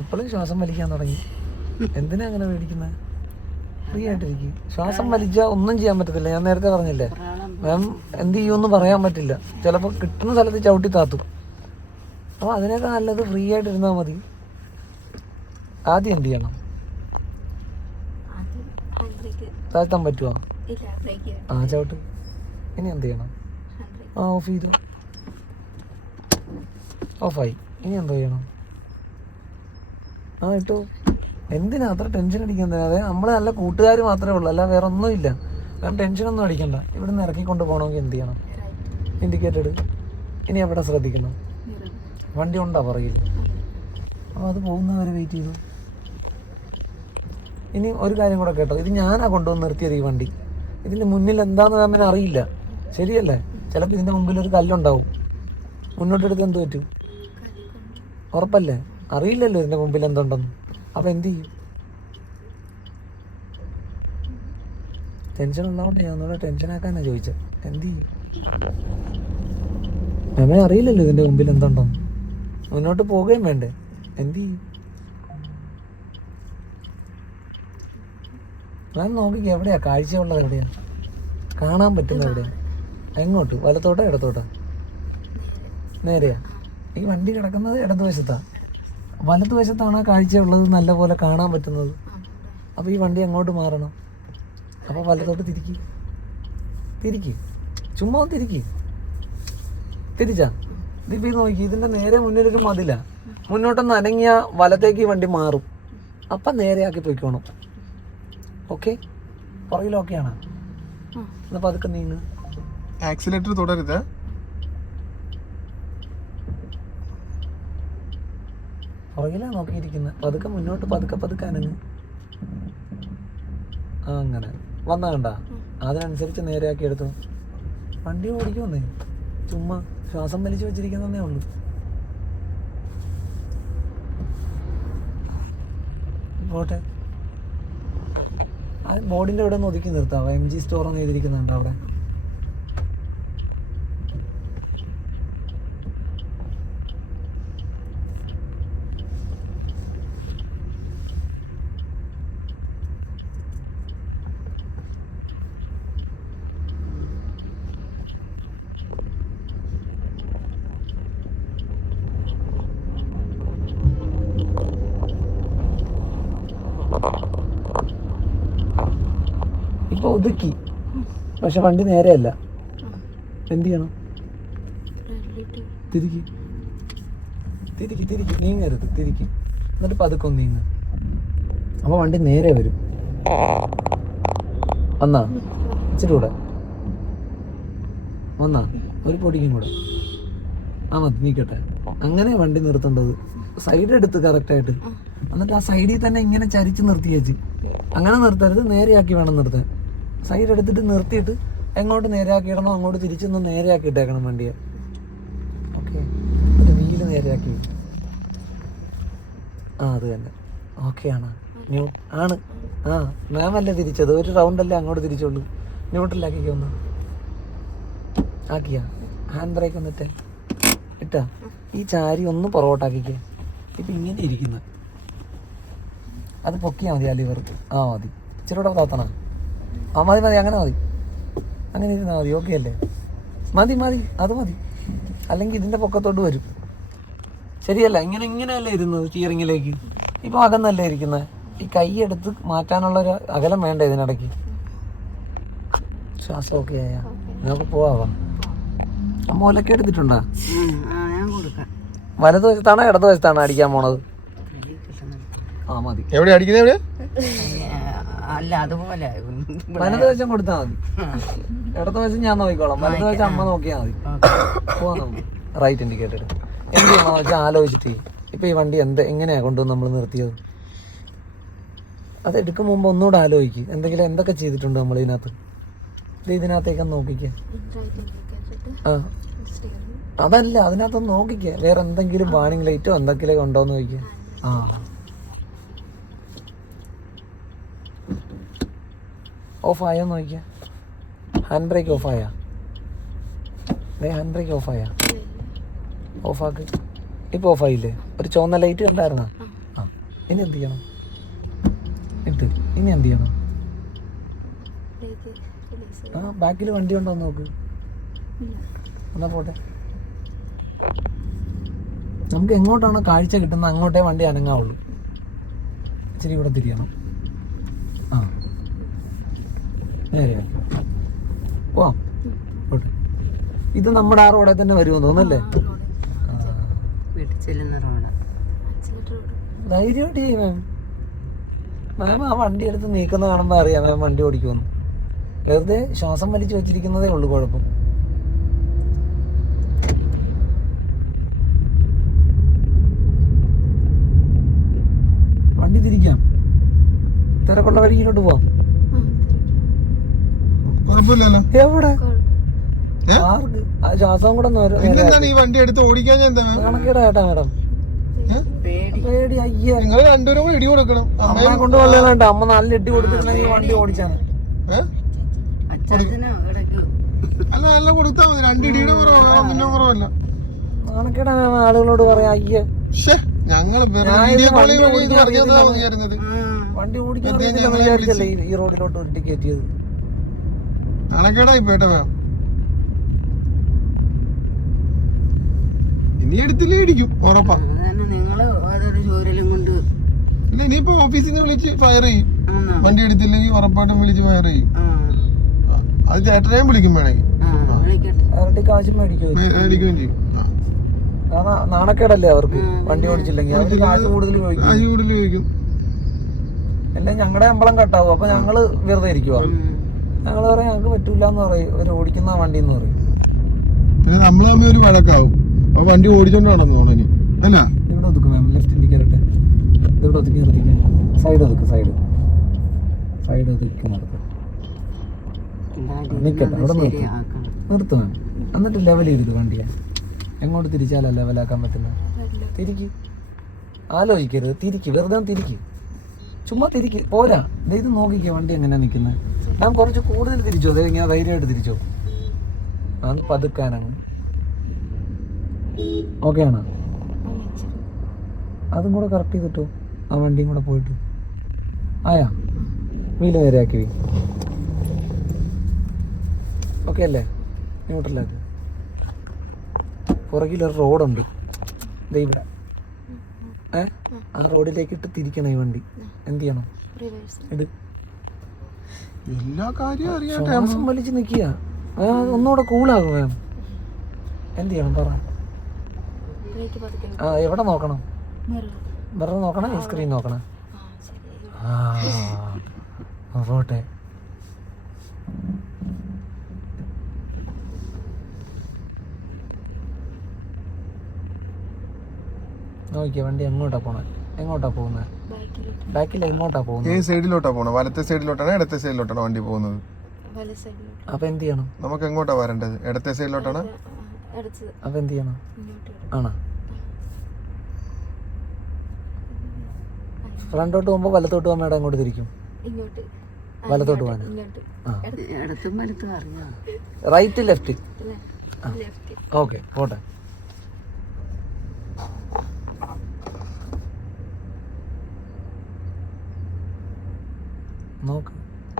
ഇപ്പോഴും ശ്വാസം വലിക്കാൻ തുടങ്ങി. എന്തിനാ അങ്ങനെ മേടിക്കുന്നത് ഫ്രീ ആയിട്ടിരിക്കും. ശ്വാസം വലിച്ചാൽ ഒന്നും ചെയ്യാൻ പറ്റത്തില്ല. ഞാൻ നേരത്തെ പറഞ്ഞില്ലേ? മാം എന്ത് ചെയ്യുമെന്ന് പറയാൻ പറ്റില്ല. ചിലപ്പോൾ കിട്ടുന്ന സ്ഥലത്ത് ചവിട്ടി താത്തും. അപ്പോൾ അതിനേക്കാൾ നല്ലത് ഫ്രീ ആയിട്ട് ഇരുന്നാൽ മതി. ആദ്യം എന്ത് ചെയ്യണം? താഴ്ത്താൻ പറ്റുമോ ആ ചവിട്ട്. ഇനി എന്ത് ചെയ്യണം? ആ ഓഫ് ചെയ്തു. ഓഫായി. ഇനി എന്തോ ചെയ്യണം? ആ ഇട്ടു. എന്തിനാ അത്ര ടെൻഷൻ അടിക്കുന്നത് അതെ നമ്മൾ നല്ല കൂട്ടുകാർ മാത്രമേ ഉള്ളൂ. അല്ല വേറെ ഒന്നും ഇല്ല. വേറെ ടെൻഷനൊന്നും അടിക്കണ്ട. ഇവിടെ നിന്ന് ഇറക്കിക്കൊണ്ട് പോകണമെങ്കിൽ എന്ത് ചെയ്യണം? ഇൻഡിക്കേറ്റർ ഇനി എവിടെ ശ്രദ്ധിക്കണം? വണ്ടി ഉണ്ടോ പറയില്ല അപ്പോൾ അത് പോകുന്നവരെ വെയിറ്റ് ചെയ്തു. ഇനി ഒരു കാര്യം കൂടെ കേട്ടോ. ഇത് ഞാനാ കൊണ്ടുവന്ന് നിർത്തിയത് ഈ വണ്ടി. ഇതിന്റെ മുന്നിൽ എന്താന്ന് പറഞ്ഞാൽ അറിയില്ല. ശരിയല്ലേ? ചിലപ്പോൾ ഇതിന്റെ മുമ്പിൽ ഒരു കല്ലുണ്ടാവും. മുന്നോട്ടെടുത്ത് എന്ത് പറ്റും? ഉറപ്പല്ലേ? അറിയില്ലല്ലോ ഇതിന്റെ മുമ്പിൽ എന്തുണ്ടെന്ന്. അപ്പോൾ എന്ത് ചെയ്യും? ടെൻഷൻ ഉള്ളതുകൊണ്ട് ഞാൻ ഒന്നുകൂടെ ടെൻഷൻ ആക്കാനാണ് ചോദിച്ചത് എന്ത് ചെയ്യും? മാമിനെ അറിയില്ലല്ലോ ഇതിന്റെ മുമ്പിൽ എന്തുണ്ടെന്ന്. മുന്നോട്ട് പോവുകയും വേണ്ടേ? എന്ത് ചെയ്യും? ഞാൻ നോക്കിക്കേ എവിടെയാ? കാഴ്ചയുള്ളത് എവിടെയാ? കാണാൻ പറ്റുന്ന എവിടെയാ? എങ്ങോട്ട്? വലത്തോട്ടാ ഇടത്തോട്ടാ? നേരെയാ? ഈ വണ്ടി കിടക്കുന്നത് ഇടതുവശത്താണ് വലതുവശത്താണ് ആ കാഴ്ചയുള്ളത് നല്ലപോലെ കാണാൻ പറ്റുന്നത്. അപ്പോൾ ഈ വണ്ടി അങ്ങോട്ട് മാറണം. അപ്പോൾ വലത്തോട്ട് തിരിക്കി. തിരിക്കി. ചുമ്മാ തിരിക്കി. തിരിച്ചാ. ഇതിപ്പോൾ ഇത് നോക്കി ഇതിന്റെ നേരെ മുന്നിലൊരു മതില. മുന്നോട്ടൊന്ന് അനങ്ങിയ വലത്തേക്ക് ഈ വണ്ടി മാറും. അപ്പം നേരെയാക്കി പോയിക്കോണം. ഓക്കെ? പുറകിലൊക്കെയാണ് ആ. എന്നാ പതുക്കെ നീങ്ങ്. ആക്സിലേറ്റർ തുടരുത്. പുറകിലാ നോക്കിയിരിക്കുന്നത് പതുക്കെ മുന്നോട്ട് പതുക്കെ പതുക്കെ അനങ്ങ്. ആ അങ്ങനെ. വന്നാ കണ്ട? അതിനനുസരിച്ച് നേരെയാക്കി എടുത്തു. വണ്ടി ഓടിക്കുമെന്നേ. ചുമ്മാ ശ്വാസം വലിച്ചു വെച്ചിരിക്കുന്നതേ ഉള്ളൂ. പോട്ടെ. ആ ബോർഡിന്റെ അവിടെ ഒന്ന് ഒതുക്കി നിർത്താവ? എം ജി സ്റ്റോർ എന്ന് എഴുതിയിരിക്കുന്നുണ്ട് അവിടെ? ഇപ്പൊ ഒതുക്കി. പക്ഷെ വണ്ടി നേരെയല്ല. എന്ത് ചെയ്യണം? തിരിക്ക്. തിരിക്കി തിരിക്കി. നീങ്ങരുത്. തിരിക്കി. എന്നിട്ട് പതുക്കെ നീങ്ങ. അപ്പൊ വണ്ടി നേരെ വരും. വന്നാ? ഇച്ചിരി കൂടെ. വന്നാ? ഒരു പൊടിക്കും കൂടെ. ആ മതി നീക്കട്ടെ. അങ്ങനെ വണ്ടി നിർത്തേണ്ടത്. സൈഡ് എടുത്ത് കറക്റ്റായിട്ട് എന്നിട്ട് ആ സൈഡിൽ തന്നെ ഇങ്ങനെ ചരിച്ച് നിർത്തിയേച്ച്. അങ്ങനെ നിർത്തരുത്. നേരെയാക്കി വേണം നിർത്താൻ. സൈഡ് എടുത്തിട്ട് നിർത്തിയിട്ട് എങ്ങോട്ട് നേരെയാക്കിയിടണോ അങ്ങോട്ട് തിരിച്ചൊന്ന് നേരെയാക്കി ഇട്ടേക്കണം വണ്ടിയെ. ഓക്കെ. എന്നിട്ട് വീൽ നേരെയാക്കി. ആ അത് തന്നെ. ഓക്കെ ആണ്. ന്യൂ ആണ്. ആ മാം അല്ലേ തിരിച്ചത്? ഒരു റൗണ്ട് അല്ലേ അങ്ങോട്ട് തിരിച്ചോളൂ. ന്യൂട്രലാക്കിക്കോ ഒന്ന്. ആക്കിയാ? ഹാൻഡ് ബ്രേക്ക് വന്നിട്ട്. ഇട്ടാ? ഈ ചാരി ഒന്ന് പുറകോട്ടാക്കിക്കേ ഇപ്പം ഇങ്ങനെ ഇരിക്കുന്നത് അത് പൊക്കിയാൽ മതി ആ ആ മതി. ഇച്ചിരി കൂടെ താത്തണ? ആ മതി മതി അങ്ങനെ മതി. അങ്ങനെ ഇരുന്നാൽ മതി ഓക്കെ അല്ലേ? മതി മതി അത് മതി. അല്ലെങ്കിൽ ഇതിന്റെ പൊക്കത്തോട്ട് വരും. ശരിയല്ല ഇങ്ങനെ ഇങ്ങനെയല്ലേ ഇരുന്നത് സ്റ്റിയറിങ്ങിലേക്ക് ഇപ്പം അകന്നല്ലേ ഇരിക്കുന്നത്? ഈ കൈ എടുത്ത് മാറ്റാനുള്ള ഒരു അകലം വേണ്ട ഇതിനിടയ്ക്ക്? ശ്വാസം ഓക്കെ ആയാ. നമുക്ക് പോവാ മൂലൊക്കെ എടുത്തിട്ടുണ്ടാ? ഞാൻ വശത്താണോ വലതുവശത്താണോ ഇടതുവശത്താണോ അടിക്കാൻ പോണത്? ആ മതി. എവിടെ അടിക്കുന്നത് എവിടെ അല്ല അതുപോലെ. വലതുവശം കൊടുത്താൽ മതി. ഇടതുവശം ഞാൻ നോക്കിക്കോളാം. വലതുവശം അമ്മ നോക്കിയാൽ മതി. പോവാം റൈറ്റ് ഇൻഡിക്കേറ്റർ എന്ത് ചെയ്യണമെന്ന് വെച്ചാൽ ആലോചിച്ചിട്ട് ഇപ്പൊ ഈ വണ്ടി എന്ത് എങ്ങനെയാ കൊണ്ടുവന്ന് നമ്മൾ നിർത്തിയത്? അത് എടുക്കും മുമ്പ് ഒന്നുകൂടെ ആലോചിക്കും. എന്തെങ്കിലും എന്തൊക്കെ ചെയ്തിട്ടുണ്ട് നമ്മൾ ഇതിനകത്ത്? ഇത് നോക്കിക്ക. ആ. അതല്ല അതിനകത്ത് നോക്കിക്ക. വേറെ എന്തെങ്കിലും വാണിംഗ് ലൈറ്റോ എന്തെങ്കിലും ഉണ്ടോന്ന് നോക്കിക്കേ ആ. ഓഫ് ആയോ നോക്കിക്കേ ഹാൻഡ് ബ്രേക്ക് ഓഫ് ആയാ? ഹാൻഡ് ബ്രേക്ക് ഓഫ് ആയാ? ഓഫാക്ക് ഇപ്പൊ ഓഫായില്ലേ ഒരു ചുവന്ന ലൈറ്റ് കണ്ടായിരുന്ന? ആ. ഇനി എന്ത് ചെയ്യണം? ഇട്ട്. ഇനി എന്ത് ചെയ്യണം? ആ ബാക്കിൽ വണ്ടി ഉണ്ടോ എന്ന് നോക്ക്. എന്നാ പോട്ടെ. നമുക്ക് എങ്ങോട്ടാണോ കാഴ്ച കിട്ടുന്നത് അങ്ങോട്ടേ വണ്ടി അനങ്ങാവുള്ളൂ. ഇച്ചിരി ഇവിടെ തിരിയണം ആ പോവാം പോട്ടെ. ഇത് നമ്മുടെ ആ റോഡിൽ തന്നെ വരുമെന്ന് തോന്നല്ലേ ധൈര്യമായിട്ട് ചെയ്യും മാം. മാം ആ വണ്ടി എടുത്ത് നീക്കുന്ന കാണുമ്പോൾ അറിയാം മാം വണ്ടി ഓടിക്കുമെന്ന്. വെറുതെ ശ്വാസം വലിച്ചു വെച്ചിരിക്കുന്നതേ ഉള്ളു കുഴപ്പം. വണ്ടി തിരിക്കാം. തിരക്കുള്ള വഴിയിലോട്ട് പോവാം. എവിടെ? കുഴപ്പം ആർക്ക്? ആ ശ്വാസം കൂടെ പിന്നെന്താണ് ഈ വണ്ടി എടുത്ത് ഓടിക്കാൻ ഞാൻ എന്താ കണക്കേടാ കേട്ടാ മാഡം പേടി. പേടി അയ്യേ. നിങ്ങൾ രണ്ടുപേരും കൂടെ ഇടി കൊടുക്കണം. അമ്മയെ കൊണ്ട് കൊള്ളേണ്ട അമ്മ നല്ല ഇട്ടി കൊടുത്തിട്ടുണ്ടെങ്കിൽ വണ്ടി ഓടിച്ചാണ് അല്ല നല്ല കൊടുത്താ മതി. രണ്ട് ഇടിയുടെ കുറവല്ല. കണക്കേടാ മാം ആളുകളോട് പറയാ അയ്യ. കോളിൽ വണ്ടി ഓടിക്കാൻ ഈ റോഡിലോട്ട് ടിക്കറ്റ് വണ്ടി നാണക്കേടായി പോട്ടെ വേം ഇനി എടുത്തില്ലേ ഇടിക്കും ഉറപ്പാ. നിങ്ങൾ ഓരോരോ ജോലിയിലും കൊണ്ട് ഇല്ല ഇനിയിപ്പോ ഓഫീസിൽ നിന്ന് വിളിച്ച് ഫയർ ചെയ്യും. വണ്ടി എടുത്തില്ലെങ്കിൽ ഉറപ്പായിട്ടും വിളിച്ച് ഫയർ ചെയ്യും. ആ. അത് ചേട്ടനെയും വിളിക്കും വേണമെങ്കിൽ കാശ് മേടിക്കും ചെയ്യും. നാണക്കേടല്ലേ അവർക്ക്? വണ്ടി ഓടിച്ചില്ലെങ്കിൽ അവർ കാശ് കൂടുതൽ ചോദിക്കും. അല്ലെ ഞങ്ങളുടെ അമ്പളം കട്ടാവും. അപ്പൊ ഞങ്ങൾ വെറുതെ ഇരിക്കുവാ. ഉം. പറയാം ഞങ്ങൾക്ക് പറ്റൂല എന്ന് പറയും. ഒരു ഓടിക്കുന്ന വണ്ടി എന്ന് പറയും. പിന്നെ നമ്മൾ തമ്മിൽ ഒരു വഴക്കാവും. അപ്പൊ വണ്ടി ഓടിച്ചോണ്ടാണെന്ന് തോന്നുന്നു ഇനി. അല്ല. ഇവിടെ ഒതുക്കും. മാം ലെഫ്റ്റ് ഇൻഡിക്കേറ്റർ ഇവിടെ ഒതുക്കി നിർത്തിക്കാൻ സൈഡ് ഒതുക്ക് സൈഡ് സൈഡ് ഒതുക്കി നിർത്തും. നിൽക്കട്ടെ അവിടെ നിർത്ത്. ശരിയാക്കണം മാം. എന്നിട്ട് ലെവൽ ചെയ്ത് വണ്ടിയെ. എങ്ങോട്ട് തിരിച്ചാലാ ലെവലാക്കാൻ പറ്റുന്നത് തിരിക്ക്. ആലോചിക്കരുത്. തിരിക്ക്. വെറുതെ തിരിക്ക്. ചുമ്മാ തിരിക്ക്. പോരാ. ദേ ഇത് നോക്കിക്കേ വണ്ടി എങ്ങനെയാ നിൽക്കുന്നത് ഞാൻ കുറച്ച് കൂടുതൽ തിരിച്ചോ അതെ ഇങ്ങനെ ധൈര്യമായിട്ട് തിരിച്ചോ ഞാൻ പതുക്കാനാണ് ഓക്കെ ആണ്? അതും കൂടെ കറക്റ്റ് ചെയ്തിട്ടോ? ആ വണ്ടിയും കൂടെ പോയിട്ട്. ആയാ? Wheel നേരെയാക്കി V. ഓക്കെ അല്ലേ? ന്യൂട്രലാക്ക് പുറകിലൊരു റോഡുണ്ട് ദേ ഇവിടെ. ഏ? ആ റോഡിലേക്ക് ഇട്ട് തിരിക്കണം ഈ വണ്ടി. എന്ത് ചെയ്യണം? ഇട് എല്ലാ കാര്യവും അറിയാട്ടെ ശ്വാസം വലിച്ച് നിൽക്കുക. ഒന്നുകൂടെ കൂളാകും എന്ത് ചെയ്യണം? പറ. ആ എവിടെ നോക്കണം? മിറർ നോക്കണം ഈ സ്ക്രീൻ നോക്കണം? ആ ആ പോട്ടെ നോക്കിയ വണ്ടി എങ്ങോട്ടാ പോണേ. എങ്ങോട്ടാ പോകുന്നത്? ബാക്കിൽ എങ്ങോട്ടാ പോകുന്നത്? ഏത് സൈഡിലോട്ടാ പോകുന്നത് വലത്തെ സൈഡിലോട്ടാണോ ഇടത്തെ സൈഡിലോട്ടാണോ വണ്ടി പോകുന്നത്? അപ്പൊ എന്ത് ചെയ്യണം? നമുക്ക് എങ്ങോട്ടാ വരേണ്ടത്? ഇടത്തെ സൈഡിലോട്ടാണ്? അപ്പൊ എന്ത് ചെയ്യണം. ആണോ? ഫ്രണ്ടോട്ട് പോകുമ്പോ വലത്തോട്ട് പോകുമ്പോൾ ഇടം അങ്ങോട്ട് തിരിക്കും. ഇങ്ങോട്ട്. വലത്തോട്ട് പോകാൻ ഇങ്ങോട്ട്. ഇടത്തും വലത്തും അറിയാം. റൈറ്റ് ലെഫ്റ്റ് ലെഫ്റ്റ് ഓക്കെ പോട്ടെ. നോക്ക്.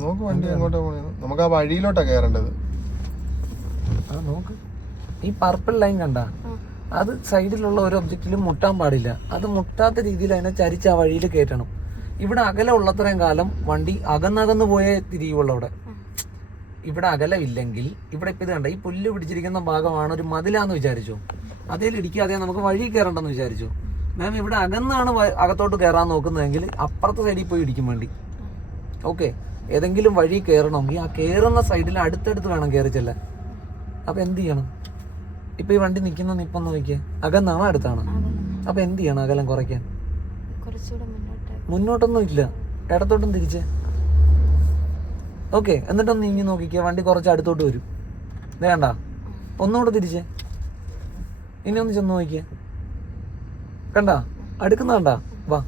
നോക്ക് വണ്ടി എങ്ങോട്ടാ പോണേ? നമുക്ക് ആ വഴിയിലോട്ടാ കയറേണ്ടത് ആ നോക്ക്. ഈ പർപ്പിൾ ലൈൻ കണ്ട? അത് സൈഡിലുള്ള ഒരു ഒബ്ജക്റ്റിലും മുട്ടാൻ പാടില്ല. അത് മുട്ടാത്ത രീതിയിൽ അതിനെ ചരിച്ച് ആ വഴിയിൽ കയറ്റണം. ഇവിടെ അകലെ ഉള്ളത്രയും കാലം വണ്ടി അകന്നകന്ന് പോയേ തിരിയുള്ളൂ അവിടെ. ഇവിടെ അകലമില്ലെങ്കിൽ ഇവിടെ ഇപ്പം ഇത് കണ്ട ഈ പുല്ല് പിടിച്ചിരിക്കുന്ന ഭാഗമാണ് ഒരു മതിലാന്ന് വിചാരിച്ചു. അതേ നമുക്ക് വഴി കയറണ്ടെന്ന് വിചാരിച്ചു. മാം ഇവിടെ അകന്നാണ് അകത്തോട്ട് കയറാൻ നോക്കുന്നതെങ്കിൽ അപ്പുറത്തെ സൈഡിൽ പോയി ഇടിക്കും വേണ്ടി. ഓക്കെ. ഏതെങ്കിലും വഴി കയറണമെങ്കിൽ ആ കയറുന്ന സൈഡിൽ അടുത്തടുത്ത് വേണം കയറി ചെല്ലാൻ. അപ്പം എന്ത് ചെയ്യണം? ഇപ്പം ഈ വണ്ടി നിൽക്കുന്ന നിപ്പം നോക്കിയേ. അകന്നാണോ അടുത്താണ്. അകലം അപ്പം എന്ത് ചെയ്യണം അകലം കുറയ്ക്കാൻ? മുന്നോട്ടൊന്നും ഇല്ല. ഇടത്തോട്ടും തിരിച്ച്. ഓക്കെ എന്നിട്ടൊന്ന് നീങ്ങി നോക്കിക്കുക വണ്ടി കുറച്ച് അടുത്തോട്ട് വരും. വേണ്ട ഒന്നുകൂടെ തിരിച്ചേ. ഇനി ഒന്ന് ചെന്ന് നോക്കിയേ കണ്ട? അടുക്കുന്ന കണ്ട? വാ.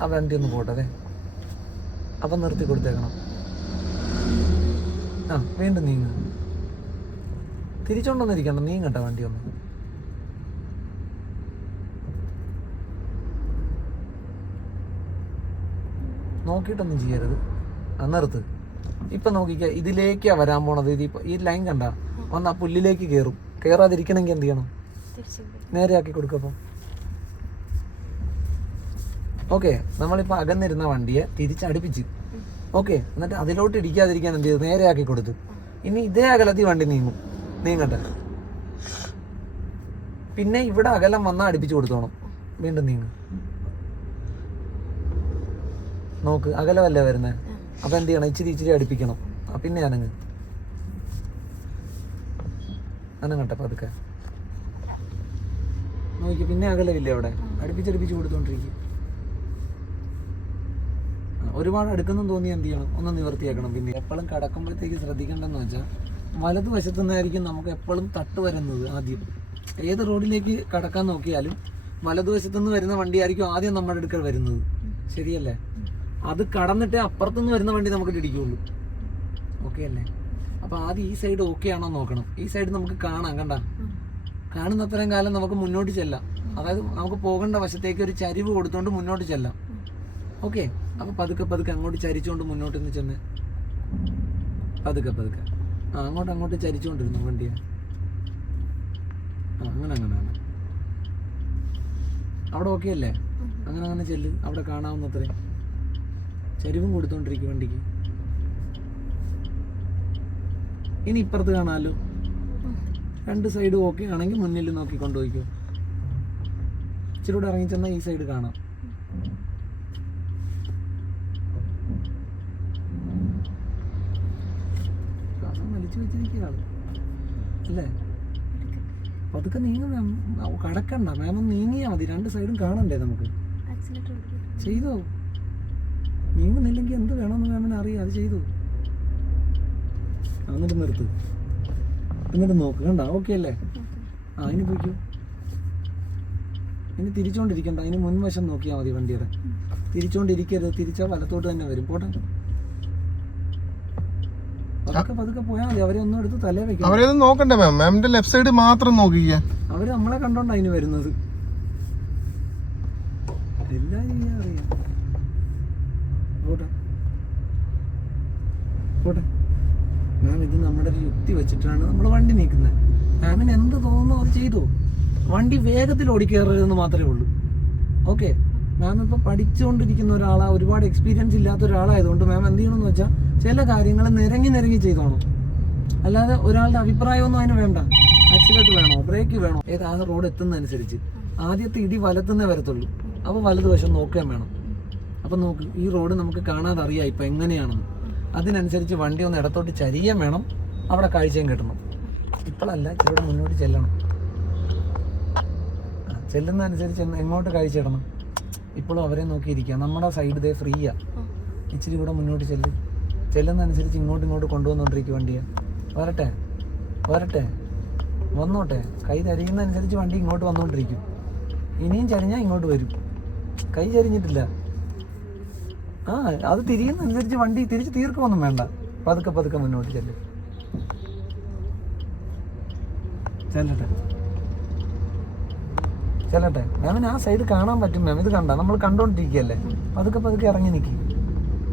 ആ വണ്ടി ഒന്ന് പോട്ടെ അതെ അപ്പം നിർത്തി കൊടുത്തേക്കണം. ആ വീണ്ടും നീങ്ങ. തിരിച്ചോണ്ടൊന്നിരിക്കണം നീങ്ങട്ടെ വണ്ടി ഒന്ന് നോക്കിയിട്ടൊന്നും ചെയ്യരുത്. ആ, നിർത്ത്. ഇപ്പൊ നോക്കിക്ക ഇതിലേക്കാ വരാൻ പോണത്. ഇത് ഇപ്പൊ ഈ ലൈൻ കണ്ട? ഒന്ന് ആ പുല്ലിലേക്ക് കയറും കയറാതിരിക്കണമെങ്കിൽ എന്ത് ചെയ്യണം? നേരെയാക്കി പോയി. നേരെ ആക്കി കൊടുക്കപ്പം ഓക്കെ നമ്മളിപ്പോൾ അകന്നിരുന്ന വണ്ടിയെ തിരിച്ചടുപ്പിച്ച്. ഓക്കെ എന്നിട്ട് അതിലോട്ട് ഇടിക്കാതിരിക്കാൻ എന്ത് ചെയ്തു? നേരെയാക്കി കൊടുത്തു. ഇനി ഇതേ അകലത്തിൽ വണ്ടി നീങ്ങും. നീങ്ങട്ടെ. പിന്നെ ഇവിടെ അകലം വന്നാൽ അടുപ്പിച്ച് കൊടുത്തോണം. വീണ്ടും നീങ്ങും. നോക്ക് അകലമല്ലേ വരുന്നത് അപ്പം എന്ത് ചെയ്യണം? ഇച്ചിരി ഇച്ചിരി അടുപ്പിക്കണം. പിന്നെ അനങ്ങ്. അനങ്ങട്ടെ പതുക്കെ. നോക്കി പിന്നെ അകലമില്ലേ അവിടെ? അടുപ്പിച്ചടുപ്പിച്ച് കൊടുത്തോണ്ടിരിക്കും. ഒരുപാട് അടുക്കുന്നു തോന്നി എന്ത് ചെയ്യണം? ഒന്ന് നിവർത്തിയാക്കണം പിന്നെ. എപ്പോഴും കടക്കുമ്പോഴത്തേക്ക് ശ്രദ്ധിക്കേണ്ടതെന്ന് വെച്ചാൽ വലതുവശത്തു നിന്നായിരിക്കും നമുക്ക് എപ്പോഴും തട്ട് വരുന്നത് ആദ്യം. ഏത് റോഡിലേക്ക് കടക്കാൻ നോക്കിയാലും വലതുവശത്തു നിന്ന് വരുന്ന വണ്ടിയായിരിക്കും ആദ്യം നമ്മുടെ അടുക്കൽ വരുന്നത്. ശരിയല്ലേ? അത് കടന്നിട്ടേ അപ്പുറത്തുനിന്ന് വരുന്ന വണ്ടി നമുക്ക് ഇടിക്കുള്ളൂ. ഓക്കെ അല്ലേ? അപ്പൊ ആദ്യം ഈ സൈഡ് ഓക്കെ ആണോ നോക്കണം. ഈ സൈഡ് നമുക്ക് കാണാം കണ്ട? കാണുന്ന അത്രയും കാലം നമുക്ക് മുന്നോട്ട് ചെല്ലാം. അതായത് നമുക്ക് പോകേണ്ട വശത്തേക്ക് ഒരു ചരിവ് കൊടുത്തോണ്ട് മുന്നോട്ട് ചെല്ലാം. ഓക്കെ. അപ്പൊ പതുക്കെ പതുക്കെ അങ്ങോട്ട് ചരിച്ചുകൊണ്ട് മുന്നോട്ട് നിന്ന് ചെന്ന്. പതുക്കെ പതുക്കെ. ആ അങ്ങോട്ട് അങ്ങോട്ട് ചരിച്ചുകൊണ്ടിരുന്നു വണ്ടിയെ? ആ അങ്ങനെ അങ്ങനെ അങ്ങനെ. അവിടെ ഓക്കെ അല്ലേ? അങ്ങനെ അങ്ങനെ ചെല്ല്. അവിടെ കാണാവുന്നത്രേ. ചരിവും കൊടുത്തോണ്ടിരിക്കും വണ്ടിക്ക്. ഇനി ഇപ്പുറത്ത് കാണാലോ? രണ്ട് സൈഡും ഓക്കെ ആണെങ്കിൽ മുന്നിൽ നോക്കി കൊണ്ടുപോയിക്കോ ഇച്ചിരി കൂടെ ഇറങ്ങി ചെന്നാൽ ഈ സൈഡ് കാണാം. ശ്വാസം വെച്ചിരിക്കുകയാണ്. അല്ലേ? പതുക്കെ നീങ്ങുന്ന കടക്കണ്ട. മാമം നീങ്ങിയാൽ മതി. രണ്ട് സൈഡും കാണണ്ടേ നമുക്ക്? ചെയ്തോ? നീങ്ങുന്നില്ലെങ്കിൽ എന്ത് വേണമെന്ന് മാമിന് അറിയാം. അത് ചെയ്തു? എന്നിട്ട് നിർത്ത്. എന്നിട്ട് നോക്ക്. കണ്ട? ഓക്കെ അല്ലേ? ആ അതിന് പോയിക്കോ. ഇനി തിരിച്ചോണ്ടിരിക്കണ്ട. അതിന് മുൻവശം നോക്കിയാൽ മതി വണ്ടിയുടെ. തിരിച്ചോണ്ടിരിക്കരുത്. തിരിച്ചാൽ വലത്തോട്ട് തന്നെ വരും. പോട്ടെ? പതുക്കെ പതുക്കെ പോയാൽ മതി. അവരെ ഒന്നും എടുത്ത് തലേ അവരെ ഒന്നും നോക്കണ്ടേ മാം മാമിന്റെ ലെഫ്റ്റ് സൈഡ് മാത്രം നോക്കിക്ക. അവർ നമ്മളെ കണ്ടോണ്ടാ അതിന് വരുന്നത്. എല്ലാം ചെയ്യാൻ അറിയാം. പോട്ടെ. പോട്ടെ. മാം ഇത് നമ്മുടെ ഒരു യുക്തി വെച്ചിട്ടാണ് നമ്മൾ വണ്ടി നീക്കുന്നത്. മാമിന് എന്ത് തോന്നുന്നു അത് ചെയ്തു. വണ്ടി വേഗത്തിൽ ഓടിക്കയറരുതെന്ന് മാത്രമേ ഉള്ളൂ. ഓക്കെ മാം ഇപ്പൊ പഠിച്ചുകൊണ്ടിരിക്കുന്ന ഒരാളാ ഒരുപാട് എക്സ്പീരിയൻസ് ഇല്ലാത്ത ഒരാളായതുകൊണ്ട് മാം എന്ത് ചെയ്യണമെന്ന് വെച്ചാൽ ചില കാര്യങ്ങൾ നിരങ്ങി നിരങ്ങി ചെയ്തോണം. അല്ലാതെ ഒരാളുടെ അഭിപ്രായമൊന്നും അതിന് വേണ്ട. ആക്സിഡന്റ് വേണോ? ബ്രേക്ക് വേണോ? ഏത് ആ റോഡ് എത്തുന്നതനുസരിച്ച്. ആദ്യത്തെ ഇടി വലത്തുന്നേ വരത്തുള്ളൂ. അപ്പോൾ വലതുവശം നോക്കുകയും വേണം. അപ്പം നോക്ക് ഈ റോഡ് നമുക്ക് കാണാതെ അറിയാം ഇപ്പം എങ്ങനെയാണെന്ന്. അതിനനുസരിച്ച് വണ്ടി ഒന്ന് ഇടത്തോട്ട് ചരിയാൻ വേണം. അവിടെ കാഴ്ചയും കിട്ടണം. ഇപ്പോഴല്ല ഇച്ചിരി മുന്നോട്ട് ചെല്ലണം. ചെല്ലുന്ന എന്ന് എങ്ങോട്ട് കാഴ്ച ഇടണം? ഇപ്പോഴും അവരെ നോക്കിയിരിക്കുക. നമ്മുടെ സൈഡ് ദേ ഫ്രീയാ ഇച്ചിരി കൂടെ മുന്നോട്ട് ചെല്ല്. ചെല്ലുന്നതനുസരിച്ച് ഇങ്ങോട്ട് ഇങ്ങോട്ട് കൊണ്ടുവന്നോണ്ടിരിക്കും വണ്ടിയെ വരട്ടെ വരട്ടെ. വന്നോട്ടെ. കൈ തരിയുന്നതനുസരിച്ച് വണ്ടി ഇങ്ങോട്ട് വന്നുകൊണ്ടിരിക്കും. ഇനിയും ചരിഞ്ഞാൽ ഇങ്ങോട്ട് വരും. കൈ ചരിഞ്ഞിട്ടില്ല. ആ അത് തിരിയുന്നതനുസരിച്ച് വണ്ടി തിരിച്ച് തീർക്കുമൊന്നും വേണ്ട. പതുക്കെ പതുക്കെ മുന്നോട്ട് ചെല്ലും. ചെല്ലട്ടെ. ചെല്ലട്ടെ. മാമിന് ആ സൈഡ് കാണാൻ പറ്റും മാം. ഇത് കണ്ട? നമ്മൾ കണ്ടോണ്ടിരിക്കുകയല്ലേ? പതുക്കെ പതുക്കെ ഇറങ്ങി നിൽക്കി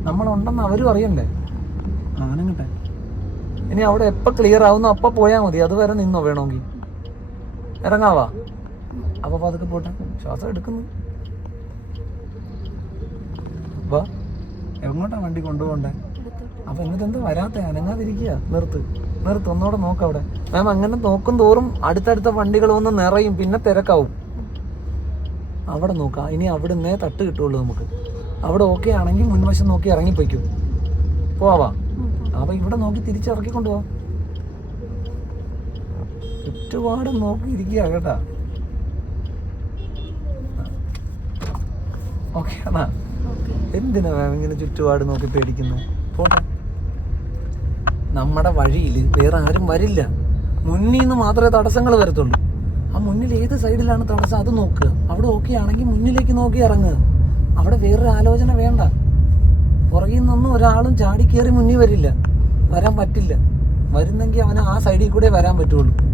നമ്മളുണ്ടെന്ന് അവരും അറിയണ്ടേ? ഇനി അവിടെ എപ്പോ ക്ലിയർ ആവുന്നു അപ്പോൾ പോയാൽ മതി. അതുവരെ നിന്നോ വേണമെങ്കിൽ. ഇറങ്ങാവാ. അപ്പോൾ പതുക്കെ പോട്ടെ. ശ്വാസം എടുക്കുന്നു. വാ. എങ്ങോട്ടാ വണ്ടി കൊണ്ടുപോകണ്ടേ? അപ്പൊ എന്നിട്ട് എന്താ വരാത്ത? അനങ്ങാതിരിക്കുക നിർത്ത്. നിർത്ത്. ഒന്നോടെ നോക്ക അവിടെ. മാം അങ്ങനെ നോക്കും തോറും അടുത്തടുത്ത വണ്ടികൾ വന്ന് നിറയും. പിന്നെ തിരക്കാവും. അവിടെ നോക്കാം. ഇനി അവിടെ തട്ട് കിട്ടുള്ളൂ നമുക്ക്. അവിടെ ഓക്കെ ആണെങ്കിൽ മുൻവശം നോക്കി ഇറങ്ങിപ്പോയിക്കും. പോവാ. അപ്പൊ ഇവിടെ നോക്കി തിരിച്ചിറക്കി കൊണ്ടുപോവാ ചുറ്റുപാടും നോക്കി ഇരിക്കുക കേട്ടാ. ഓക്കെ ആണാ ഓക്കെ. എന്തിനാ മാം ഇങ്ങനെ ചുറ്റുപാട് നോക്കി പേടിക്കുന്നു? പോട്ടെ. നമ്മുടെ വഴിയിൽ വേറെ ആരും വരില്ല. മുന്നിൽ നിന്ന് മാത്രമേ തടസ്സങ്ങൾ വരത്തുള്ളൂ. ആ മുന്നിൽ ഏത് സൈഡിലാണ് തടസ്സം? അത് നോക്കുക. അവിടെ ഓക്കെ ആണെങ്കിൽ മുന്നിലേക്ക് നോക്കി ഇറങ്ങുക. അവിടെ വേറൊരു ആലോചന വേണ്ട. പുറകിൽ നിന്നൊന്നും ഒരാളും ചാടി കയറി മുന്നിൽ വരില്ല. വരാൻ പറ്റില്ല. വരുന്നെങ്കിൽ അവന് ആ സൈഡിൽ കൂടെ വരാൻ പറ്റുള്ളൂ.